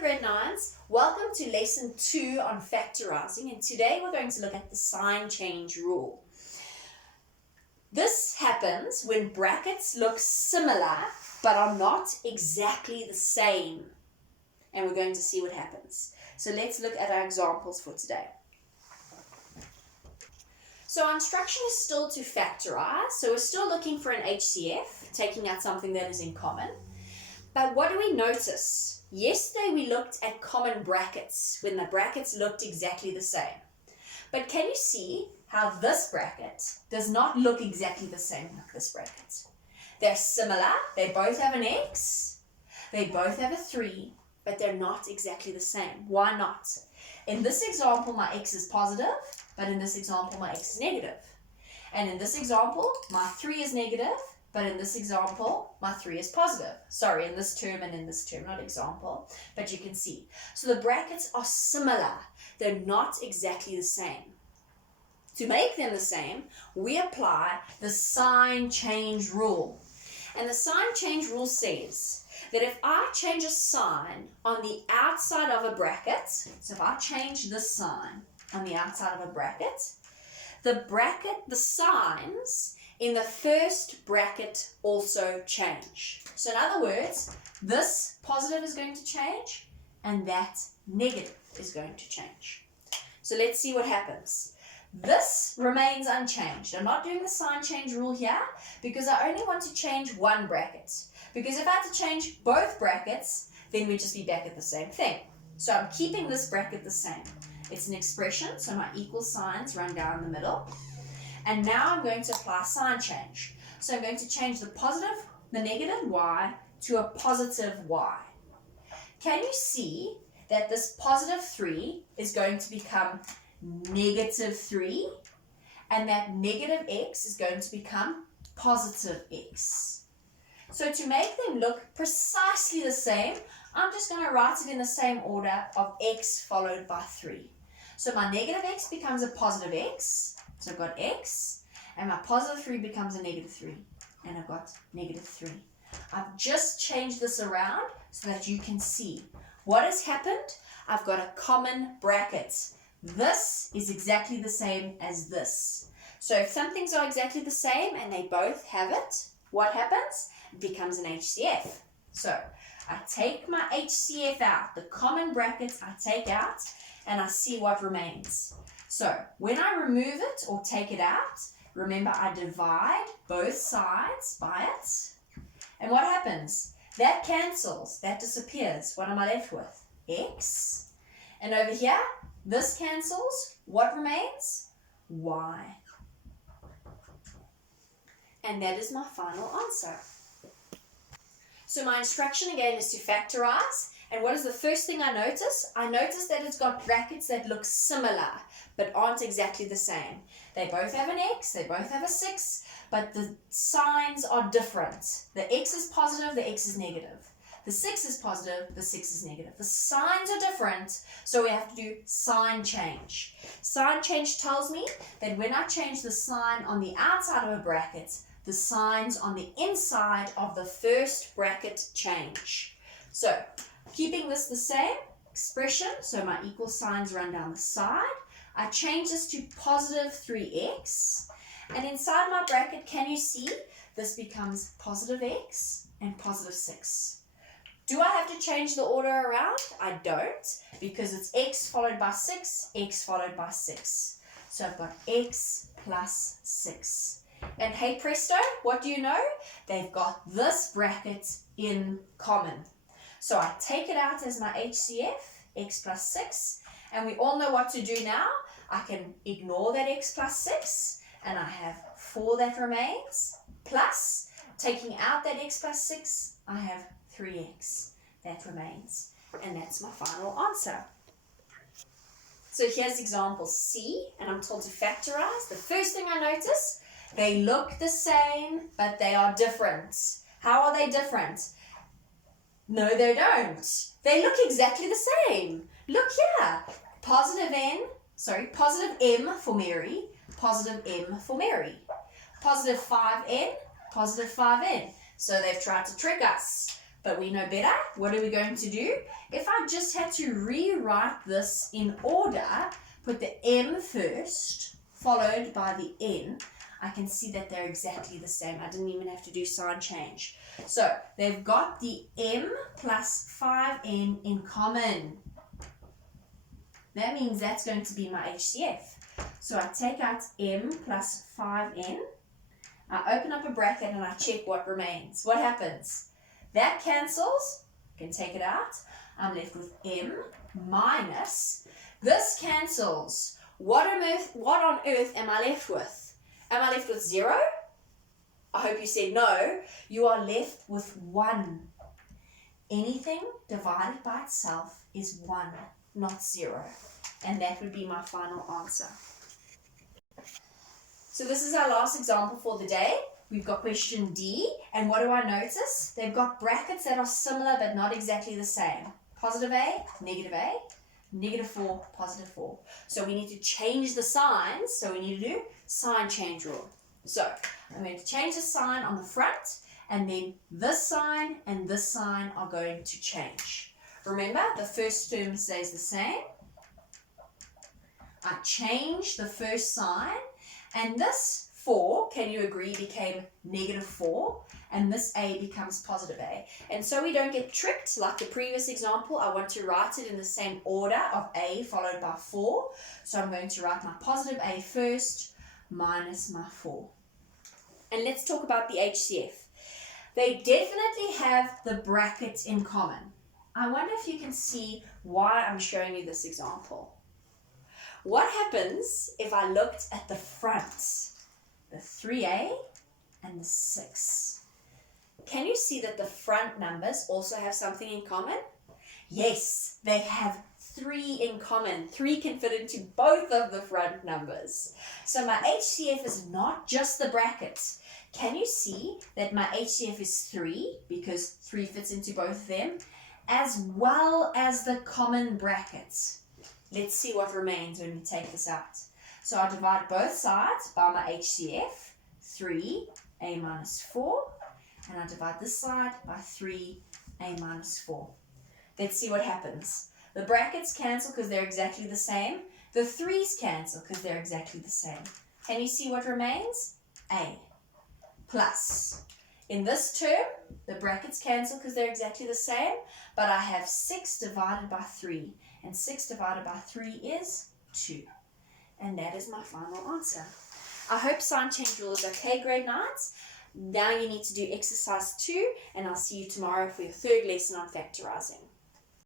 grade 9s, welcome to lesson 2 on factorizing, and today we're going to look at the sign change rule. This happens when brackets look similar but are not exactly the same, and we're going to see what happens. So let's look at our examples for today. So our instruction is still to factorize, so we're still looking for an HCF, taking out something that is in common. But what do we notice? Yesterday we looked at common brackets when the brackets looked exactly the same. But can you see how this bracket does not look exactly the same like this bracket? They're similar, they both have an X, they both have a 3, but they're not exactly the same. Why not? In this example my X is positive, but in this example my X is negative. And in this example my 3 is negative, but in this example, my 3 is positive. Sorry, in this term and in this term, not example, but you can see. So the brackets are similar. They're not exactly the same. To make them the same, we apply the sign change rule. And the sign change rule says that if I change a sign on the outside of a bracket, so if I change this sign on the outside of a bracket, the signs in the first bracket also change. So in other words, this positive is going to change and that negative is going to change. So let's see what happens. This remains unchanged. I'm not doing the sign change rule here because I only want to change one bracket. Because if I had to change both brackets, then we'd just be back at the same thing. So I'm keeping this bracket the same. It's an expression, so my equal signs run down the middle. And now I'm going to apply sign change. So I'm going to change the negative y to a positive y. Can you see that this positive 3 is going to become negative 3 and that negative x is going to become positive x? So to make them look precisely the same, I'm just going to write it in the same order of x followed by 3. So my negative x becomes a positive x. So I've got x, and my positive 3 becomes a negative 3, and I've got negative 3. I've just changed this around so that you can see what has happened. I've got a common bracket. This is exactly the same as this. So if some things are exactly the same and they both have it, what happens? It becomes an HCF. So I take my HCF out, the common brackets I take out, and I see what remains. So when I remove it or take it out, remember I divide both sides by it. And what happens? That cancels, that disappears. What am I left with? X. And over here, this cancels. What remains? Y. And that is my final answer. So my instruction again is to factorize. And what is the first thing I notice? I notice that it's got brackets that look similar, but aren't exactly the same. They both have an X, they both have a 6, but the signs are different. The X is positive, the X is negative. The 6 is positive, the 6 is negative. The signs are different, so we have to do sign change. Sign change tells me that when I change the sign on the outside of a bracket, the signs on the inside of the first bracket change. So, keeping this the same expression, so my equal signs run down the side, I change this to positive 3x, and inside my bracket, can you see, this becomes positive x and positive 6. Do I have to change the order around? I don't, because it's x followed by 6, x followed by 6. So I've got x plus 6. And hey presto, what do you know? They've got this bracket in common. So I take it out as my HCF, x plus 6, and we all know what to do now. I can ignore that x plus 6, and I have 4 that remains, plus, taking out that x plus 6, I have 3x that remains, and that's my final answer. So here's example C, and I'm told to factorize. The first thing I notice, they look the same, but they are different. How are they different? No, they don't. They look exactly the same. Look here. Positive M for Mary, positive M for Mary. Positive 5N, positive 5N. So they've tried to trick us. But we know better. What are we going to do? If I just had to rewrite this in order, put the M first, followed by the N, I can see that they're exactly the same. I didn't even have to do sign change. So they've got the M plus 5N in common. That means that's going to be my HCF. So I take out M plus 5N. I open up a bracket and I check what remains. What happens? That cancels. I can take it out. I'm left with M minus. This cancels. What on earth am I left with? Am I left with 0? I hope you said no. You are left with 1. Anything divided by itself is 1, not 0. And that would be my final answer. So this is our last example for the day. We've got question D, and what do I notice? They've got brackets that are similar but not exactly the same. Positive A, negative 4, positive 4. So we need to change the signs, so we need to do sign change rule. So I'm going to change the sign on the front, and then this sign and this sign are going to change. Remember, the first term stays the same. I change the first sign, and this 4, can you agree, became negative 4, and this A becomes positive A. And so we don't get tricked like the previous example. I want to write it in the same order of A followed by 4. So I'm going to write my positive A first minus my 4. And let's talk about the HCF. They definitely have the bracket in common. I wonder if you can see why I'm showing you this example. What happens if I looked at the front? The 3A and the 6. Can you see that the front numbers also have something in common? Yes, they have 3 in common. 3 can fit into both of the front numbers. So my HCF is not just the bracket. Can you see that my HCF is 3 because 3 fits into both of them, as well as the common brackets? Let's see what remains when we take this out. So I divide both sides by my HCF, 3A minus 4, and I divide this side by 3A minus 4. Let's see what happens. The brackets cancel because they're exactly the same. The 3's cancel because they're exactly the same. Can you see what remains? A plus. In this term, the brackets cancel because they're exactly the same, but I have 6 divided by 3, and 6 divided by 3 is 2. And that is my final answer. I hope sign change rule is okay, grade 9s. Now you need to do exercise 2, and I'll see you tomorrow for your 3rd lesson on factorizing.